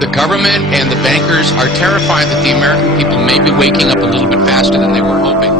The government and the bankers are terrified that the American people may be waking up a little bit faster than they were hoping.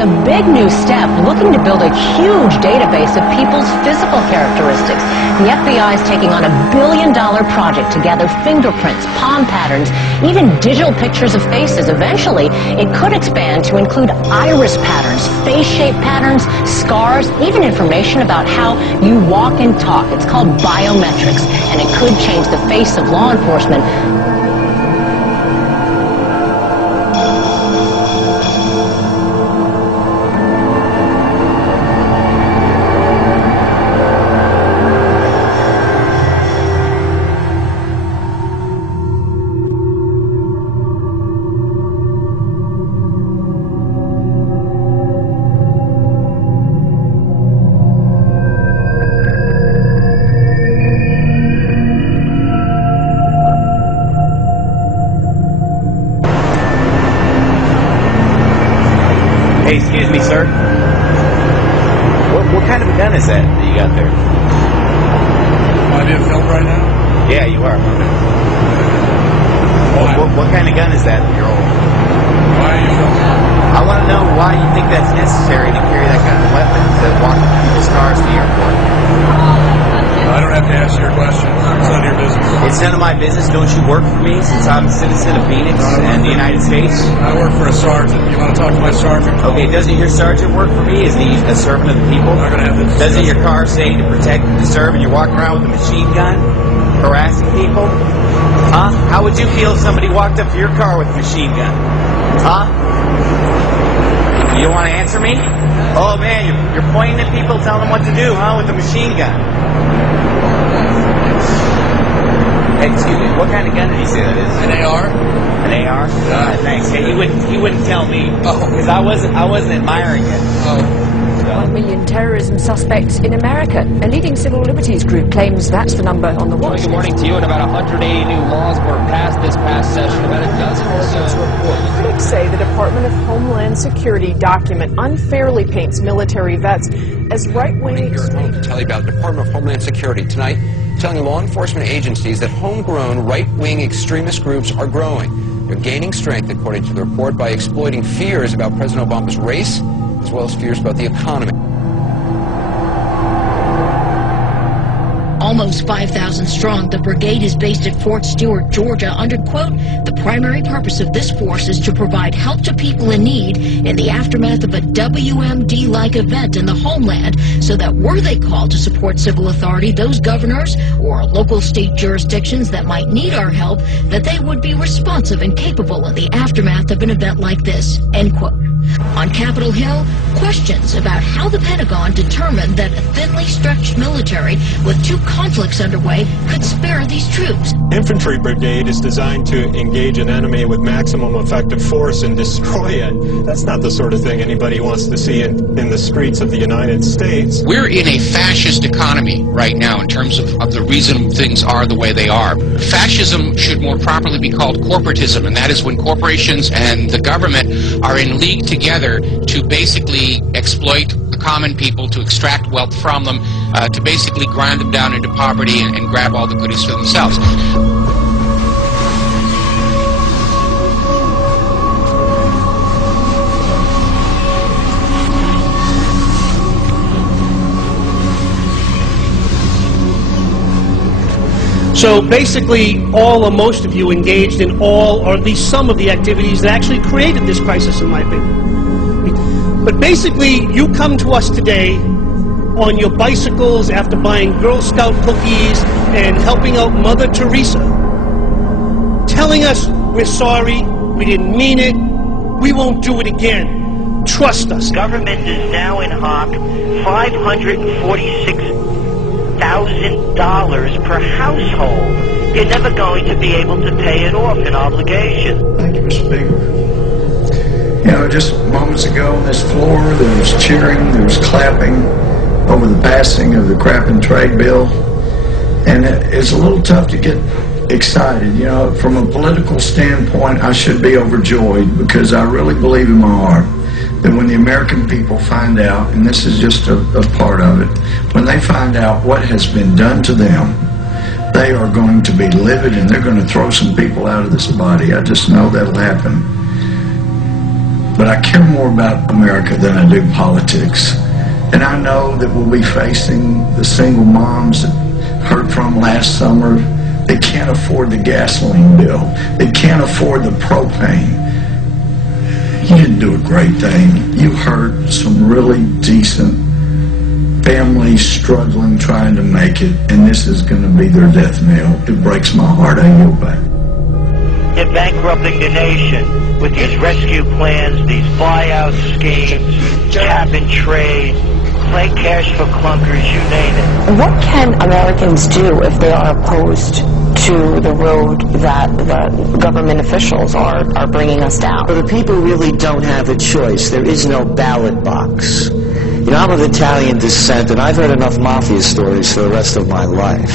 A big new step, looking to build a huge database of people's physical characteristics. The FBI is taking on $1 billion project to gather fingerprints, palm patterns, even digital pictures of faces. Eventually, it could expand to include iris patterns, face shape patterns, scars, even information about how you walk and talk. It's called biometrics, and it could change the face of law enforcement. Hey, excuse me, sir. What kind of a gun is that you got there? Am I being filmed right now? Yeah, you are. What kind of gun is that you're holding? Why are you filming? I want to know why you think that's necessary to carry that kind of weapon to walk people's cars to the airport. I don't have to answer your question. It's none of your business. It's none of my business. Don't you work for me since I'm a citizen of Phoenix and the United States? I work for a sergeant. You want to talk to my sergeant? Okay, doesn't your sergeant work for me? Is he a servant of the people? I'm not going to have this. Doesn't your car say to protect and serve and you're walking around with a machine gun harassing people? Huh? How would you feel if somebody walked up to your car with a machine gun? Huh? You don't want to answer me? Oh man, you're pointing at people, telling them what to do, huh? With a machine gun. Hey, excuse me, what kind of gun did he say that is? An AR? An AR? Yeah. Thanks. Hey, he wouldn't tell me. Oh. Because I wasn't admiring it. Oh. 1 million terrorism suspects in America. A leading civil liberties group claims that's the number on the watch. Good morning to you. And about 180 new laws were passed this past session. About a dozen or so. Critics say the Department of Homeland Security document unfairly paints military vets as right-wing extremists. To tell you about the Department of Homeland Security tonight, telling law enforcement agencies that homegrown right-wing extremist groups are growing. They're gaining strength, according to the report, by exploiting fears about President Obama's race, as well as fears about the economy. Almost 5,000 strong, the brigade is based at Fort Stewart, Georgia, under, quote, the primary purpose of this force is to provide help to people in need in the aftermath of a WMD-like event in the homeland, so that were they called to support civil authority, those governors or local state jurisdictions that might need our help, that they would be responsive and capable in the aftermath of an event like this, end quote. On Capitol Hill, questions about how the Pentagon determined that a thinly stretched military with two conflicts underway could spare these troops. Infantry brigade is designed to engage an enemy with maximum effective force and destroy it. That's not the sort of thing anybody wants to see in the streets of the United States. We're in a fascist economy right now in terms of the reason things are the way they are. Fascism should more properly be called corporatism, and that is when corporations and the government are in league together to basically exploit the common people, to extract wealth from them, to basically grind them down into poverty and grab all the goodies for themselves. So basically, all or most of you engaged in all or at least some of the activities that actually created this crisis, in my opinion. But basically, you come to us today on your bicycles after buying Girl Scout cookies and helping out Mother Teresa, telling us we're sorry, we didn't mean it, we won't do it again. Trust us. Government is now in hock $546,000 per household. You're never going to be able to pay it off in obligation. Thank you, Mr. Speaker. You know, just moments ago on this floor, there was cheering, there was clapping over the passing of the crap and trade bill. And it's a little tough to get excited. You know, from a political standpoint, I should be overjoyed because I really believe in my heart that when the American people find out, and this is just a part of it, when they find out what has been done to them, they are going to be livid and they're going to throw some people out of this body. I just know that'll happen. But I care more about America than I do politics. And I know that we'll be facing the single moms that heard from last summer. They can't afford the gasoline bill. They can't afford the propane. You didn't do a great thing. You hurt some really decent families struggling, trying to make it, and this is going to be their death knell. It breaks my heart. I yield back. They're bankrupting the nation with these rescue plans, these buyout schemes, cap and trade, play cash for clunkers, you name it. What can Americans do if they are opposed to the road that the government officials are bringing us down? Well, the people really don't have a choice. There is no ballot box. You know, I'm of Italian descent, and I've heard enough mafia stories for the rest of my life.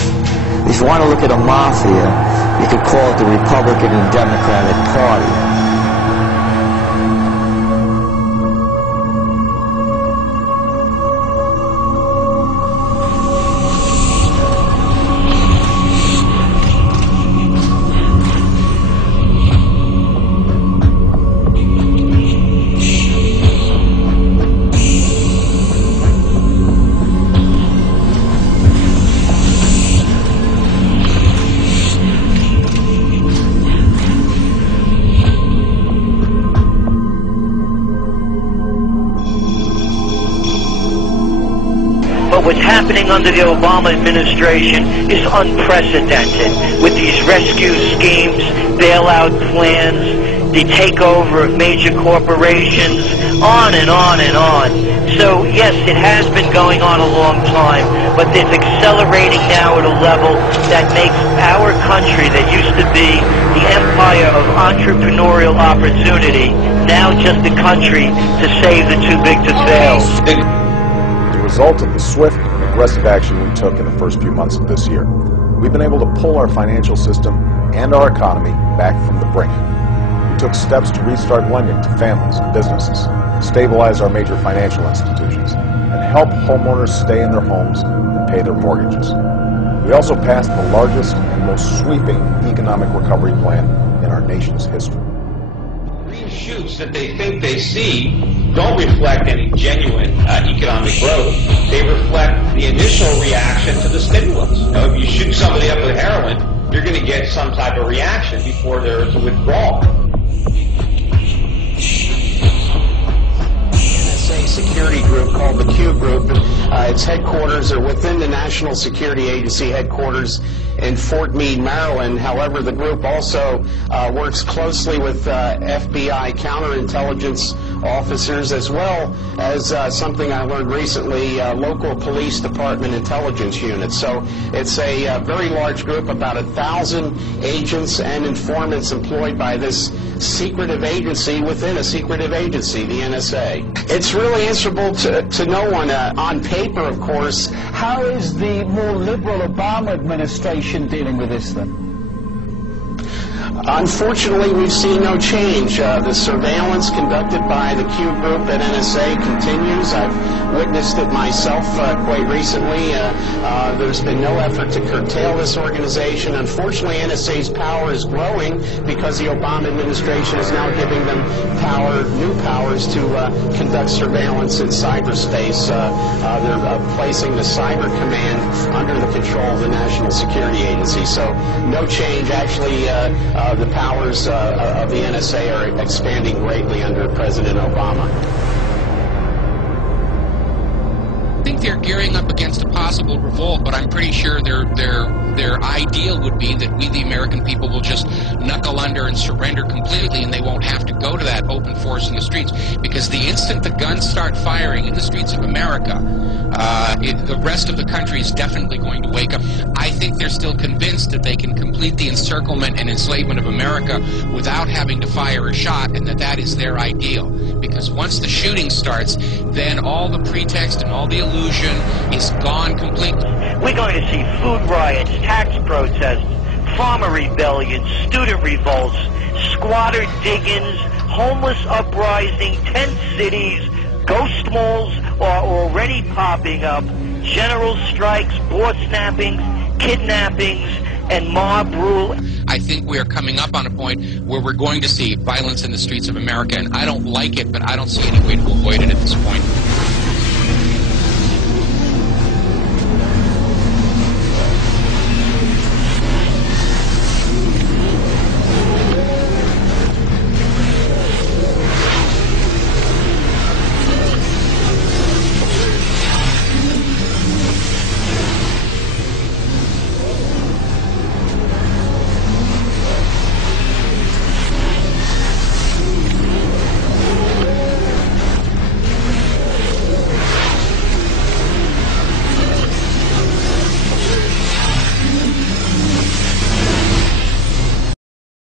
If you want to look at a mafia, you could call it the Republican and Democratic Party. What's happening under the Obama administration is unprecedented with these rescue schemes, bailout plans, the takeover of major corporations, on and on and on. So, yes, it has been going on a long time, but it's accelerating now at a level that makes our country that used to be the empire of entrepreneurial opportunity now just a country to save the too big to fail. The result of the swift and aggressive action we took in the first few months of this year, we've been able to pull our financial system and our economy back from the brink. We took steps to restart lending to families and businesses, stabilize our major financial institutions, and help homeowners stay in their homes and pay their mortgages. We also passed the largest and most sweeping economic recovery plan in our nation's history. Green shoots that they think they see don't reflect any genuine economic growth. They reflect the initial reaction to the stimulus. You know, if you shoot somebody up with heroin, you're going to get some type of reaction before there's a withdrawal. NSA security group called the Q Group. Its headquarters are within the National Security Agency headquarters in Fort Meade, Maryland. However, the group also works closely with FBI counterintelligence officers, as well as something I learned recently, local police department intelligence units. So it's a very large group, about 1,000 agents and informants employed by this secretive agency within a secretive agency, the NSA. It's really answerable to no one on paper, of course. How is the more liberal Obama administration dealing with this then? Unfortunately, we've seen no change. The surveillance conducted by the Q Group at NSA continues. I've witnessed it myself quite recently. There's been no effort to curtail this organization. Unfortunately, NSA's power is growing because the Obama administration is now giving them new powers to conduct surveillance in cyberspace. They're placing the Cyber Command under the control of the National Security Agency. So no change. Actually, the powers of the NSA are expanding greatly under President Obama. I think they're gearing up against a possible revolt, but I'm pretty sure their ideal would be that we, the American people, will just knuckle under and surrender completely, and they won't have to go to that open force in the streets, because the instant the guns start firing in the streets of America, the rest of the country is definitely going to wake up. I think they're still convinced that they can complete the encirclement and enslavement of America without having to fire a shot, and that is their ideal. Because once the shooting starts, then all the pretext and all the illusion is gone completely. We're going to see food riots, tax protests, farmer rebellions, student revolts, squatter diggings, homeless uprising, tent cities, ghost malls are already popping up, general strikes, board snappings, kidnappings, and mob rule. I think we are coming up on a point where we're going to see violence in the streets of America, and I don't like it, but I don't see any way to avoid it at this point.